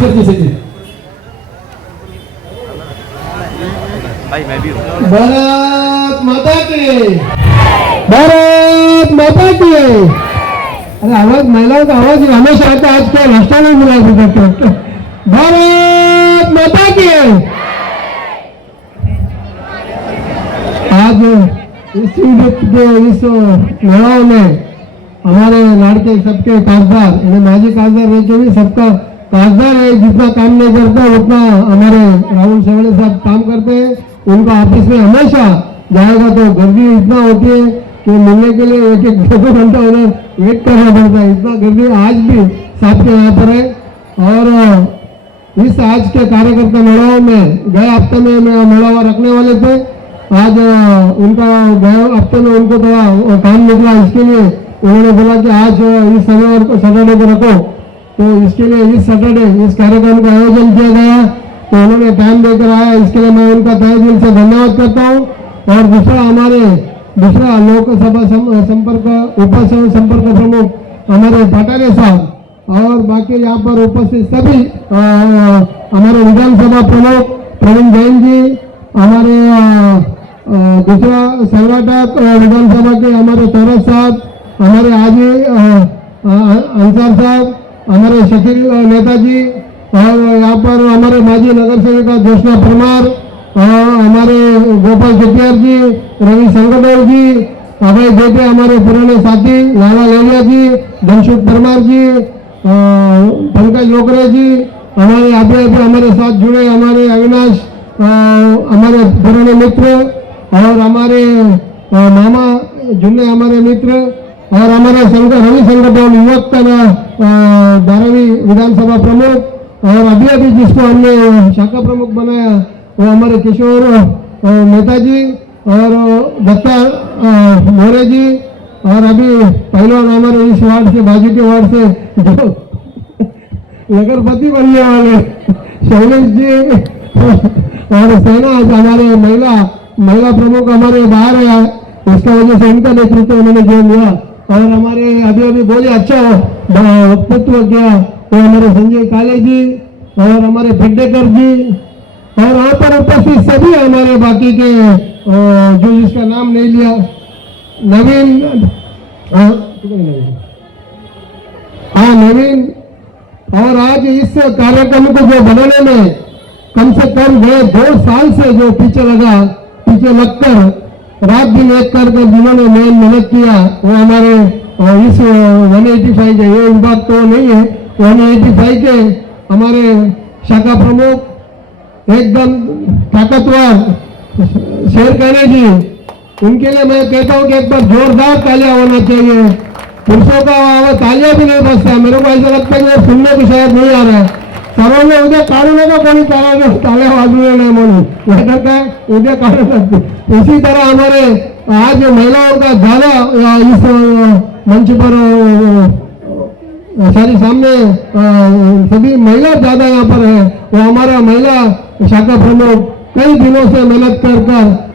करके सके भाई मैं भी हूँ। भारत माता की, भारत माता की। अरे आवाज महिलाओं का आवाज हमेशा आता है, आज क्या राष्ट्र में मिला करते। भारत माता की। आज इस मेलाओं में हमारे लाड़के सबके कागजात, माजी कागजात रह के भी सबका कागजात है, जितना काम नहीं करता उतना हमारे राहुल शेवाड़े साहब काम करते हैं। उनका ऑफिस में हमेशा जाएगा तो गर्दी इतना होती है कि मिलने के लिए एक एक दो घंटा उन्हें वेट करना पड़ता है, इतना गर्दी आज भी साहब के यहाँ पर है। और इस आज के कार्यकर्ता मेलाओं में गए हफ्ते में मेला रखने वाले थे, आज उनका गए हफ्ते में उनको थोड़ा काम निकला, इसके लिए उन्होंने बोला कि आज इस शनिवार को सैटरडे को रखो, तो इसके लिए इस सैटरडे इस कार्यक्रम का आयोजन किया गया, तो उन्होंने टाइम देकर आया, इसके लिए मैं उनका तहे दिल से धन्यवाद करता हूँ। और दूसरा लोकसभा संपर्क उप संपर्क प्रमुख हमारे पाटारे साहब और बाकी यहाँ पर उपस्थित सभी हमारे विधानसभा प्रमुख प्रवीण जैन जी, हमारे दूसरा सर्वाटक विधानसभा के हमारे तौरस साहब, हमारे आजी अंसार साहब, हमारे शकील नेताजी, और यहाँ पर हमारे माजी नगर सेविका जोशना परमार, हमारे गोपाल चेटियार जी, रवि संगडोल जी, अभय देते हमारे पुराने साथी लाला लेलिया जी, धनसुख परमार जी, पंकज लोकरे जी, हमारे अभी हमारे साथ जुड़े हमारे अविनाश, हमारे पुराने मित्र, और हमारे मामा जुन्ने हमारे मित्र, और हमारे रवि संगठन युवक 12वीं विधानसभा प्रमुख, और अभी जिसको हमने शाखा प्रमुख बनाया वो हमारे किशोर नेताजी और दत्ता मोरे जी, और अभी पहलवान हमारे इस वार्ड से बाजू के वार्ड से जो नगरपति बनने वाले शैलेश जी, और सेना हमारे महिला प्रमुख हमारे बाहर है, इसका वजह से उनका नेतृत्व उन्होंने जो लिया, और हमारे अभी बहुत ही अच्छा वक्तव्य किया वो हमारे संजय काले जी और हमारे फेडेकर जी, और यहाँ पर उपस्थित सभी हमारे बाकी के जो जिसका नाम नहीं लिया, नवीन, नवीन, और आज इस कार्यक्रम को जो बनाने में कम से कम 2 साल से जो पीछे लगकर रात दिन एक कर जिन्होंने मेहनत किया वो हमारे इस 185 के ये विभाग तो नहीं है, 185 के हमारे शाखा प्रमुख एकदम ताकतवर शेर कहने जी, उनके लिए मैं कहता हूँ कि एक बार जोरदार तालियां होना चाहिए। पुरुषों का तालियां भी नहीं बजता, मेरे को ऐसा लगता है कि सुनने को शायद नहीं आ रहा है। सर्वांनी उद्या काढून का कोणी तालियां वाजवल्या नाही म्हणून काय उद्या काढू सकते। इसी तरह हमारे आज महिलाओं का ज्यादा इस मंच पर सारी सामने सभी महिला ज्यादा यहाँ पर है, वो हमारा महिला शाखा प्रमुख कई दिनों से मेहनत कर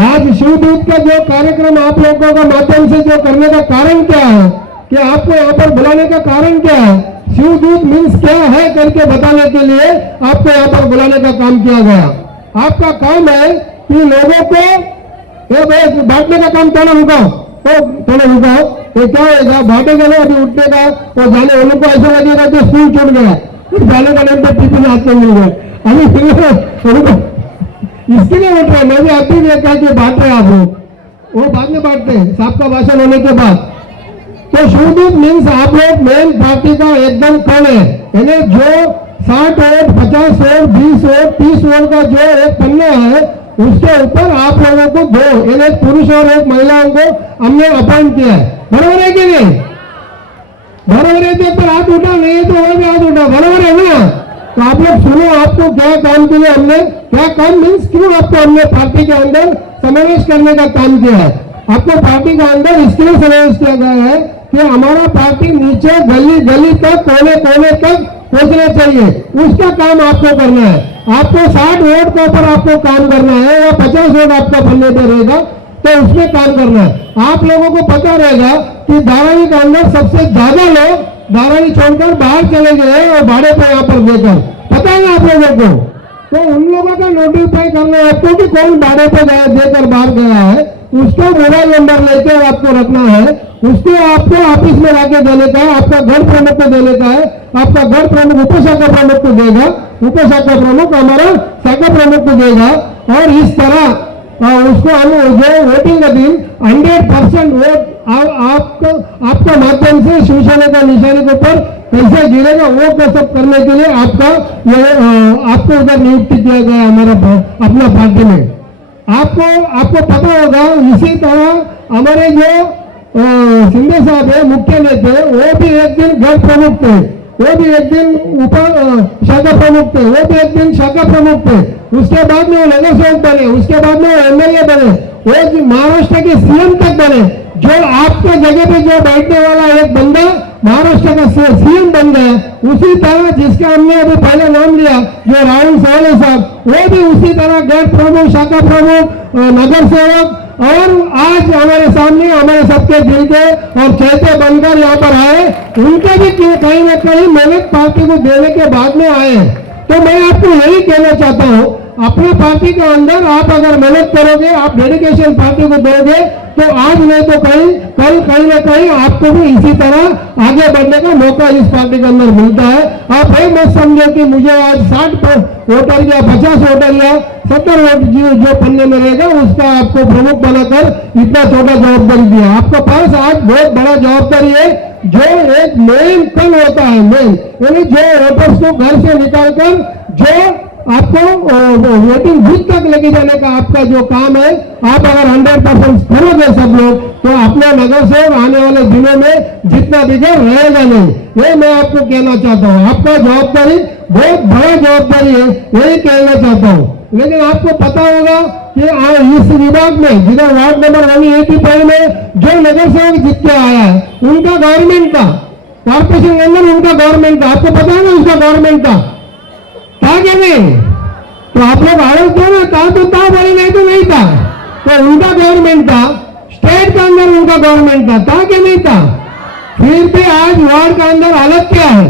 आज शिवदूत का जो कार्यक्रम आप लोगों का माध्यम से जो करने का कारण क्या है, कि आपको यहाँ पर बुलाने का कारण क्या है, शिवदूत मीन्स क्या है करके बताने के लिए आपको यहाँ पर बुलाने का काम किया गया। आपका काम है कि लोगों को बांटने का काम थोड़ा रुकाओ, तो क्या होगा, बांटेगा ना अभी उठने का, तो जाने वालों को ऐसा लगेगा कि स्कूल छूट गया, जाने का नाम तो टिफिन हाथ में मिल गया, अभी फिर इसके लिए उठ रहे। मैं भी अभी देखा कि बांट रहे आप लोग, वो बाद में बांटते हैं साहब का भाषण होने के बाद। तो शिवदूत मीन्स आप लोग मेन पार्टी का एकदम कौन है, यानी जो 60 वोट 50 वोट 20 वोट 30 वोट का जो एक पन्ना है उसके ऊपर आप लोगों को 2 यानी पुरुष और एक महिलाओं को हमने अपॉइंट किया है। बराबर है कि नहीं? बराबर है तो हाथ उठा, नहीं तो वहां भी हाथ उठा, बराबर है ना? तो आप लोग सुनो, आपको क्या काम के लिए हमने, क्या काम मीन्स क्यों आपको हमने पार्टी के अंदर समावेश करने का काम किया है। आपको पार्टी के अंदर इसलिए समावेश किया गया है कि हमारा पार्टी नीचे गली गली तक कोने कोने तक पहुंचना चाहिए, उसका काम आपको करना है। आपको 60 वोट के ऊपर आपको काम करना है या 50 वोट आपका पन्ने पर रहेगा, तो उसमें काम करना है। आप लोगों को पता रहेगा कि धारावी के अंदर सबसे ज्यादा लोग धारावी छोड़कर बाहर चले गए और भाड़े पे यहाँ पर देकर, पता है ना आप लोगों को। तो उन लोगों का नोटिफाई करना है आपको कि कौन भाड़े पे देकर बाहर गया है, उसका मोबाइल नंबर लेकर आपको रखना है, उसको आपको ऑफिस में लाके देने का है, आपका घर प्रमुख को देने का है, आपका घर प्रमुख उपशाखा प्रमुख को देगा, उपशाखा प्रमुख हमारा शाखा प्रमुख को देगा। और इस तरह उसको हम जो वोटिंग का दिन 100% वोट आपका माध्यम से शिवसेना का निशाने के ऊपर कैसे गिरेगा वो सब करने के लिए आपको उधर नियुक्ति किया गया हमारा अपना पार्टी में। आपको पता होगा इसी तरह हमारे जो शिंदे साहब है मुख्य नेता, वो भी एक दिन घर प्रमुख थे, वो भी एक दिन उप शाखा प्रमुख थे, वो भी एक दिन शाखा प्रमुख थे, उसके बाद में वो नगर सेवक बने, उसके बाद में वो एमएलए बने, वो महाराष्ट्र के सीएम तक बने। जो आपके जगह पे जो बैठने वाला एक बंदा महाराष्ट्र का सीएम बन गया, उसी तरह जिसका हमने अभी पहले नाम लिया जो राहुल सवाले साहब, वो भी उसी तरह गैर प्रमुख, शाखा प्रमुख, नगर सेवक, और आज हमारे सामने हमारे सबके दिल के और चेहते बनकर यहाँ पर आए, उनके भी कहीं ना कहीं मेहनत पार्टी को देने के बाद में आए। तो मैं आपको यही कहना चाहता हूँ, अपने पार्टी के अंदर आप अगर मेहनत करोगे, आप डेडिकेशन पार्टी को दोगे, तो आज नहीं तो कल कहीं ना कहीं आपको भी इसी तरह आगे बढ़ने का मौका इस पार्टी के अंदर मिलता है। आप ये मत समझो कि मुझे आज 60 वोटर या 50 वोटर या 70 वोट जो पन्ने में रहेगा उसका आपको प्रमुख बनाकर इतना छोटा जवाबदारी दिया। आपके पास आज बहुत बड़ा जवाबदारी है, जो एक मेन कल होता है, मेन यानी जो वोटर्स को घर से निकालकर जो आपको वोटिंग बूथ तक लेके जाने का आपका जो काम है, आप अगर 100% करोगे सब लोग, तो अपना नगर से आने वाले दिनों में जितना बिगड़ रहेगा नहीं। ये मैं आपको कहना चाहता हूँ, आपका जवाबदारी बहुत बड़ा जवाबदारी है, यही कहना चाहता हूँ। लेकिन आपको पता होगा कि इस विभाग में जिधर वार्ड नंबर 185 में जो नगर सेवक जीत के आया है, उनका गवर्नमेंट का कॉर्पोरेशन के अंदर उनका गवर्नमेंट का, आपको पता है ना उसका गवर्नमेंट का था क्या नहीं? तो आप लोग आरोप दो ना, था तो था, बोले नहीं तो नहीं था। तो उनका गवर्नमेंट था, स्टेट के अंदर उनका गवर्नमेंट था क्या नहीं था? फिर भी आज वार्ड का अंदर हालत क्या है?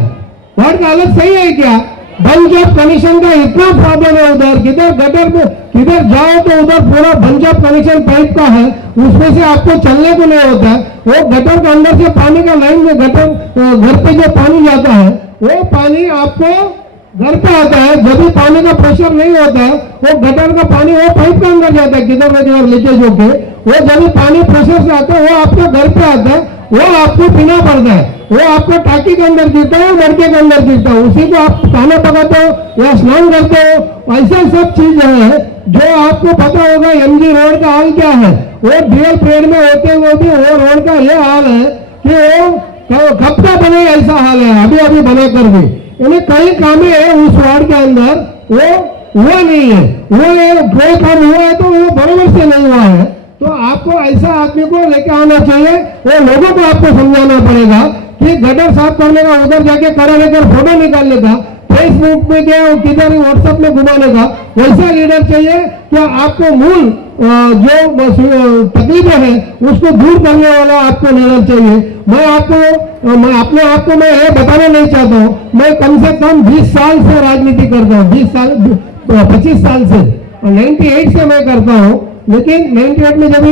वार्ड का हालत सही है क्या? बंच ऑफ कनेक्शन का इतना प्रॉब्लम है उधर, किधर गटर में किधर जाओ तो उधर पूरा बंच ऑफ कनेक्शन पाइप का है, उसमें से आपको चलने को नहीं होता है। वो गटर के अंदर से पानी का लाइन में गटर घर पे जो पानी जाता है, वो पानी आपको घर पे आता है। जब भी पानी का प्रेशर नहीं होता है, वो गटर का पानी वो पाइप के अंदर जाता है, किधर न किधर लीकेज होके, वो जब भी पानी प्रेशर से आता है वो आपके घर पे आता है, वो आपको पीना पड़ता है, वो आपको टाकी के अंदर गिरता है, मटके के अंदर गिरता है, उसी को आप खाना पकाते हो या स्नान करते हो। ऐसा सब चीज है जो आपको पता होगा। एमजी रोड का हाल क्या है, वो डीएल पीरियड में होते हुए भी वो रोड का ये हाल है कि वो कब का बने, ऐसा हाल है, अभी अभी बना कर भी। यानी कई काम है उस वार्ड के अंदर वो हुआ नहीं है, वो काम हुआ है तो वो बराबर से नहीं हुआ है। तो आपको ऐसा आदमी को लेके आना चाहिए, वो लोगों को आपको समझाना पड़ेगा कि गटर साफ करने का उधर जाके खड़ा लेकर फोटो निकालने का, फेसबुक में क्या किधर व्हाट्सएप में घुमाने का, वैसा लीडर चाहिए। क्या आपको मूल जो तकलीफें है उसको दूर करने वाला आपको लीडर चाहिए। मैं अपने आप को मैं ये बताना नहीं चाहता हूँ, मैं कम से कम 20 साल से राजनीति करता हूँ, 25 साल से, 98 से मैं करता हूँ। लेकिन 98 में जब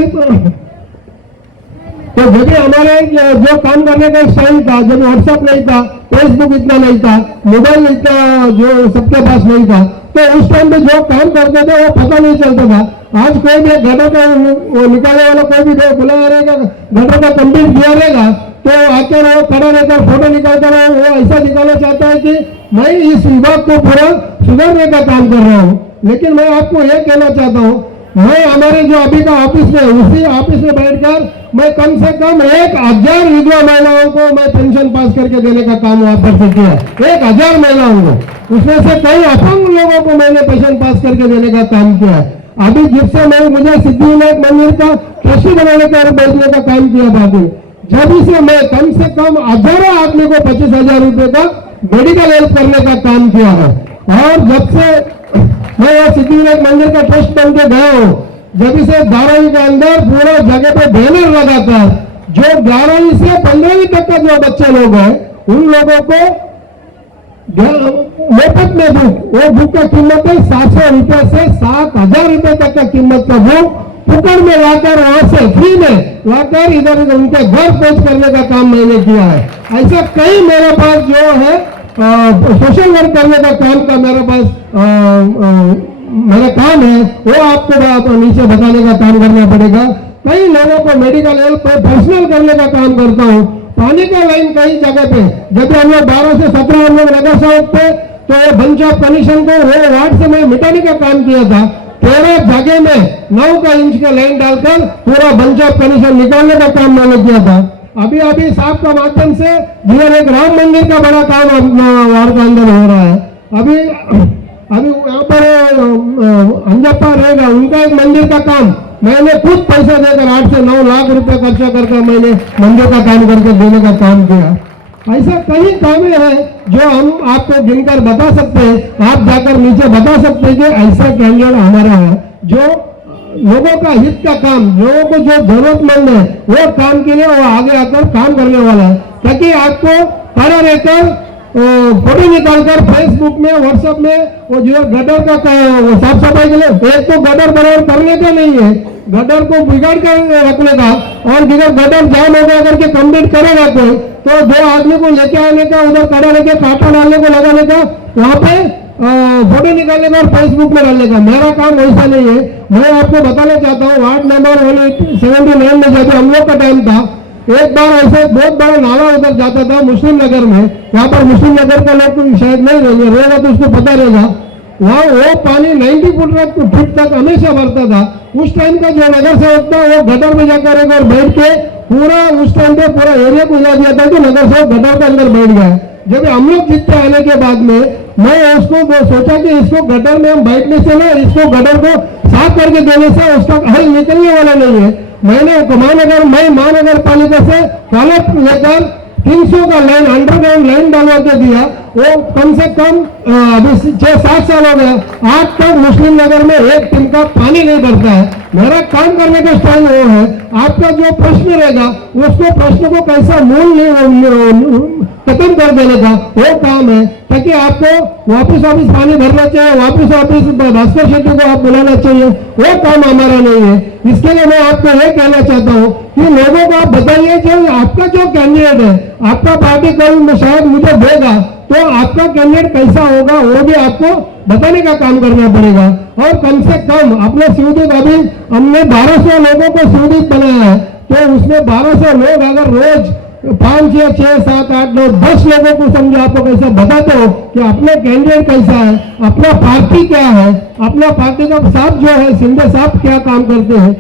हमारे जो काम करने का स्टाइल था, जब व्हाट्सएप नहीं था, फेसबुक इतना नहीं था, मोबाइल इतना जो सबके पास नहीं था, तो उस टाइम पे जो काम करते थे वो पता नहीं चलता था। आज कोई भी गटर का निकालने वाला कोई भी बुलाया रहेगा, गटर का कंप्लीट किया रहेगा, तो आकर वो खड़ा रहकर फोटो निकालता रहा, वो ऐसा दिखाना चाहता है कि मैं इस विभाग को पूरा सुधारने का काम कर रहा हूँ। लेकिन मैं आपको यह कहना चाहता हूँ, मैं हमारे जो अभी का ऑफिस है उसी ऑफिस में बैठकर मैं कम से कम 1000 विधवा महिलाओं को मैं पेंशन पास करके देने का काम वहां पर से किया। 1000 महिलाओं को, उसमें से कई अपंग लोगों को मैंने पेंशन पास करके देने का काम किया है। अभी जिससे मुझे सिद्धिविनायक मंदिर का ट्रस्टी बनाने का और बैठने का काम किया बाकी, जब से मैं कम से कम हजारों आदमी को 25,000 रुपए का मेडिकल हेल्प करने का काम किया है। और जब से मैं सिद्धिविनायक मंदिर का ट्रस्ट बन के गया हूँ, जब से 12वीं के अंदर पूरा जगह पे बैनर लगाकर जो 11वीं से 15वीं तक का जो बच्चे लोग हैं उन लोगों को मुफ्त में बुक, वो बुक का कीमत है 700 रुपए से 7,000 रुपए तक का कीमत का बुक पकड़ में लाकर वहां से फ्री में लाकर इधर उनके घर पहुंच करने का काम मैंने किया है। ऐसा कई मेरे पास जो है सोशल वर्क करने का काम का मेरे पास मेरा काम है, वो आपको नीचे बताने का काम करना पड़ेगा। कई लोगों को मेडिकल हेल्प पर्सनल करने का काम करता हूँ। पानी का लाइन कई जगह पे जब हम लोग 12 से 17 हम लोग नगर सेवक थे तो ये बंच ऑफ कनेक्शन को वो वार्ड से मैं मिटाने का काम किया था। 13 जगह में 9 का इंच का लाइन डालकर पूरा बंच ऑफ कनेक्शन निकालने का काम मैंने किया था। अभी अभी साहब का माध्यम से जिधर एक राम मंदिर का बड़ा काम अपना वार्ड के अंदर हो रहा है। अभी यहाँ पर अंजप्पा रहेगा, उनका एक मंदिर का काम मैंने खुद पैसा देकर 8 से 9 लाख रुपए खर्चा करके मैंने मंदिर का काम करके देने का काम किया। ऐसा कई कामें हैं जो हम आपको गिनकर बता सकते हैं, आप जाकर नीचे बता सकते हैं कि ऐसा कैंडिडेट हमारा है जो लोगों का हित का काम, लोगों को जो जरूरतमंद है वो काम के लिए वो आगे आकर काम करने वाला है। ताकि आपको खड़ा रहकर फोटो निकालकर फेसबुक में व्हाट्सएप में वो जो गटर का वो साफ सफाई के लिए एक तो गटर बराबर करने का नहीं है, गटर को बिगाड़ कर रखने का, और जिधर गटर जाम हो गया करके कंप्लीट करेगा कोई तो 2 आदमी को लेके आने का, उधर खड़ा लेके कांटा डालने को लगाने का, वहां पे फोटो निकालने का और फेसबुक में डालने का। मेरा काम वैसा नहीं है। मैं आपको बताना चाहता हूँ वार्ड नंबर 179 में जब हम लोग का टाइम था, एक बार ऐसे बहुत बड़ा नाला उधर जाता था मुस्लिम नगर में, वहां पर मुस्लिम नगर का लोग तो शायद नहीं रहेगा तो उसको पता रहेगा, वहाँ वो पानी 90 फुट तक हमेशा भरता था। उस टाइम का जो नगर सेवक था वो गटर में जाकर एक बार बैठ के पूरा उस टाइम पे पूरा एरिया को हिला दिया था कि नगर सेवक गटर के अंदर बैठ गया। जब हम लोग जीतते आने के बाद में मैं उसको सोचा कि इसको गटर में हम बैठने से ना, इसको गटर को साफ करके देने से उसका हल निकलने वाला नहीं है। मैंने महानगर पालिका से कॉलेज लेकर 300 का लाइन अंडरग्राउंड लाइन डालवा के दिया। वो कम से कम अभी 6-7 साल हो गया, आज तक मुस्लिम नगर में एक दिन का पानी नहीं भरता है। मेरा काम करने का स्टाइल वो है, आपका जो प्रश्न रहेगा उसको प्रश्न को कैसा मूल खत्म कर देने का वो काम है, ताकि आपको वापस पानी भरना चाहिए, वापस भास्कर शेट्टी को आप बुलाना चाहिए, वो काम हमारा नहीं है। इसके लिए मैं आपको ये कहना चाहता हूँ कि लोगों को आप बताइए जो आपका जो कैंडिडेट है, आपका पार्टी कल शायद मुझे देगा तो आपका कैंडिडेट कैसा होगा वो भी आपको बताने का काम करना पड़ेगा। और कम से कम अपने सिवदीप अभी हमने 1200 लोगों को सिवदीप बनाया है, तो उसमें 1200 लोग अगर रोज 5 या 6, 7, 8, 9, 10 लोगों को समझो आपको कैसा बताते हो कि अपना कैंडिडेट कैसा है, अपना पार्टी क्या है, अपना पार्टी का साहब जो है सिंधे साहब क्या काम करते हैं,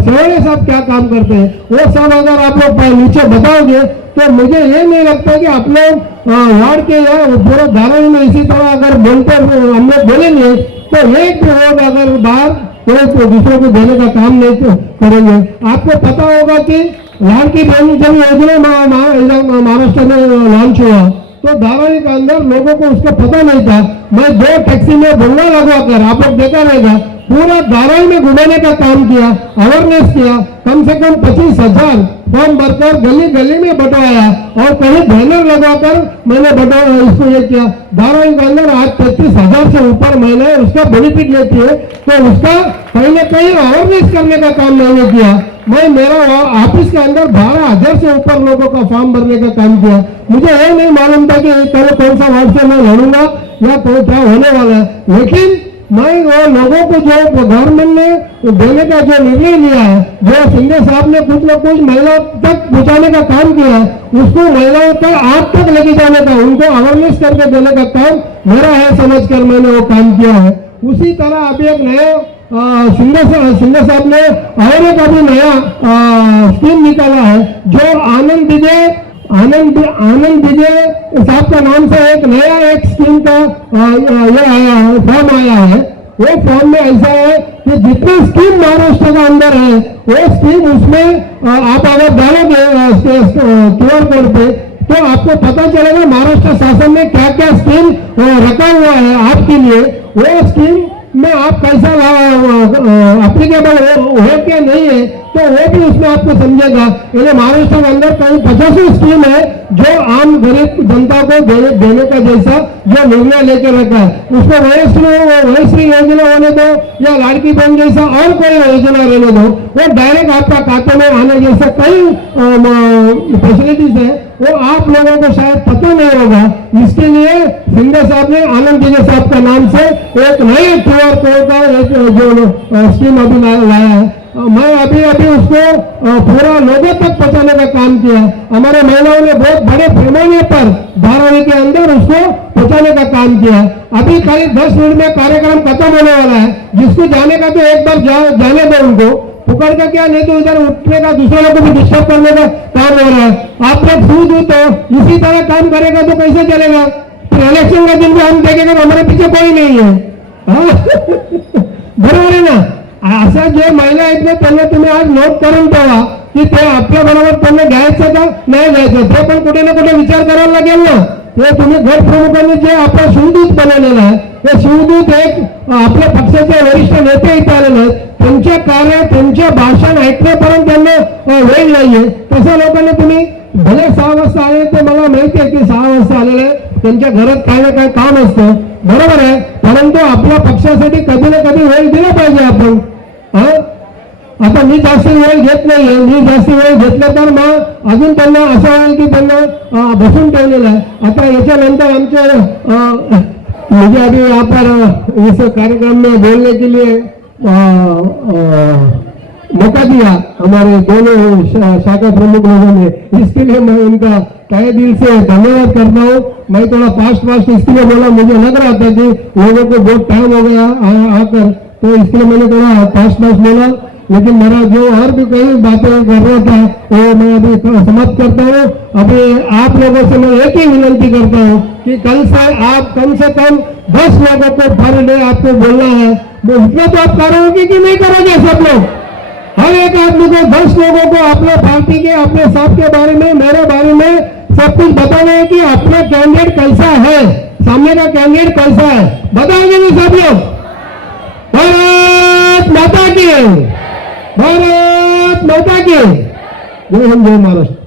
सेवड़े साहब क्या काम करते हैं, वो सब अगर आप लोग नीचे बताओगे तो मुझे ये नहीं लगता कि अपने वार्ड के या पूरा धारावी में इसी तरह अगर बोलते हम लोग बोलेंगे तो एक भी लोग अगर बाहर कोई दूसरों को देने का काम नहीं करेंगे। आपको पता होगा कि लाड़की बहन जब योजना महाराष्ट्र में लॉन्च हुआ तो धारावी के अंदर लोगों को उसका पता नहीं था। मैं 2 टैक्सी में भंगा लगवाकर आप लोग देखा रहेगा पूरा धारावी में घुमाने का काम किया, अवेयरनेस किया, कम से कम 25,000 फॉर्म भरकर गली गली में बंटवाया और कहीं बैनर लगवाकर मैंने इसको ये किया। धारावी के अंदर आज 33,000 से ऊपर महिलाएं उसका बेनिफिट लेती है, तो उसका कहीं ना कहीं अवेयरनेस करने का काम मैंने किया। मैं मेरा ऑफिस के अंदर 12,000 से ऊपर लोगों का फॉर्म भरने का काम किया। मुझे ये नहीं मालूम था कि कौन सा वार्ड से मैं लड़ूंगा या क्या होने वाला है, लेकिन मैं वो लोगों को जो गवर्नमेंट ने देने का जो निर्णय लिया है, जो सिंधे साहब ने कुछ न कुछ महिलाओं तक पहुंचाने का काम किया है, उसको महिलाओं तक आज तक लेके जाने का, उनको अवेयरनेस करके देने का काम मेरा है समझकर मैंने वो काम किया है। उसी तरह अभी एक नया सिंधे साहब ने और एक अभी नया स्कीम निकाला है जो आनंद विजय साहब का नाम से एक स्कीम का ये आया है, फॉर्म आया है। वो फॉर्म में ऐसा है कि जितनी स्कीम महाराष्ट्र का अंदर है वो स्कीम उसमें आप अगर डालोगे QR कोड पे तो आपको पता चलेगा महाराष्ट्र शासन ने क्या क्या स्कीम रखा हुआ है आपके लिए। वो स्कीम में आप कैसा एप्लीकेबल हो क्या नहीं है, तो वो भी उसमें आपको समझेगा। यानी महाराष्ट्र के अंदर कहीं 85 स्कीम है जो आम गरीब जनता को देने का जैसा जो निर्णय लेके रखा है। उसको वयश्री योजना होने दो या लाड़की बहन जैसा और कोई योजना रहने दो, वो डायरेक्ट आपका खाते में आने जैसा कई फैसिलिटीज है, वो आप लोगों को शायद पता नहीं होगा। इसके लिए शिंदे साहब ने आनंद विजय साहब का नाम से एक नई QR कोड का एक जो स्कीम अभी लाया है। मैं अभी उसको पूरा लोगों तक पहुंचाने का काम किया। हमारे महिलाओं ने बहुत बड़े पैमाने पर धारावी के अंदर उसको पहुंचाने का काम किया। अभी करीब 10 मिनट में कार्यक्रम खत्म होने वाला है। जिसको जाने का तो एक बार जाने दो, उनको पकड़ का क्या, नहीं तो इधर उठने का, दूसरे लोगों को भी डिस्टर्ब करने का काम हो रहा है। आप लोग सूद तो इसी तरह काम करेगा तो कैसे चलेगा? फिर इलेक्शन का दिन भी हम देखेंगे तो हमारे पीछे कोई नहीं है। बरोबर आहे ना? अशा जे महिला आहेत ना त्यांना तुम्ही आज नोट करून ठेवा की ते आपल्या बरोबर त्यांना घ्यायचं का नाही घ्यायचं, ते पण कुठे ना कुठे विचार करायला लागेल ना। ते तुम्ही घर प्रमुखांनी जे आपला शिवदूत बनवलेला आहे, ते शिवदूत एक आपल्या पक्षाचे वरिष्ठ नेते इथे आलेले आहेत, त्यांच्या कार्य त्यांच्या भाषण ऐकण्यापर्यंत त्यांना वेळ नाहीये। तशा लोकांना तुम्ही भले 6 वाजता आले, ते मला माहिती आहे की 6 वाजता आलेले त्यांच्या घरात काय ना काय काम असतं, बरोबर आहे, परंतु आपल्या पक्षासाठी कधी ना कधी वेळ दिला पाहिजे आपण। आता मी जास्त वेळ घेत नाहीये, मी जास्त वेळ घेतला तर मग अजून त्यांना असं होईल की त्यांना बसून ठेवलेलं आहे। आता याच्यानंतर आमचे मुझे अभी यहाँ पर इस कार्यक्रम में बोलने के लिए मौका दिया हमारे दोनों शाखा प्रमुख लोगों ने, इसके लिए मैं उनका तहे दिल से धन्यवाद करता हूँ। मैं थोड़ा फास्ट इसलिए बोला, मुझे लग रहा था कि लोगों को बहुत टाइम हो गया आकर, तो इसलिए मैंने थोड़ा फास्ट बोला। लेकिन मेरा जो और भी कई बातें कर रहा था वो मैं अभी समाप्त करता हूँ। अभी आप लोगों से मैं एक ही विनंती करता हूँ कि कल से आप कम से कम 10 लोगों को पर डे आपको बोलना है। वो इतना तो आप करोगे कि नहीं करोगे? सब लोग, हर एक आदमी को 10 लोगों को अपने पार्टी के, अपने साहब के बारे में, मेरे बारे में सब कुछ बताना है कि अपना कैंडिडेट कैसा है, सामने का कैंडिडेट कैसा है, बताएंगे नहीं सब लोग? भारत माता की, भारत माता की, जय हिंद, जय महाराष्ट्र।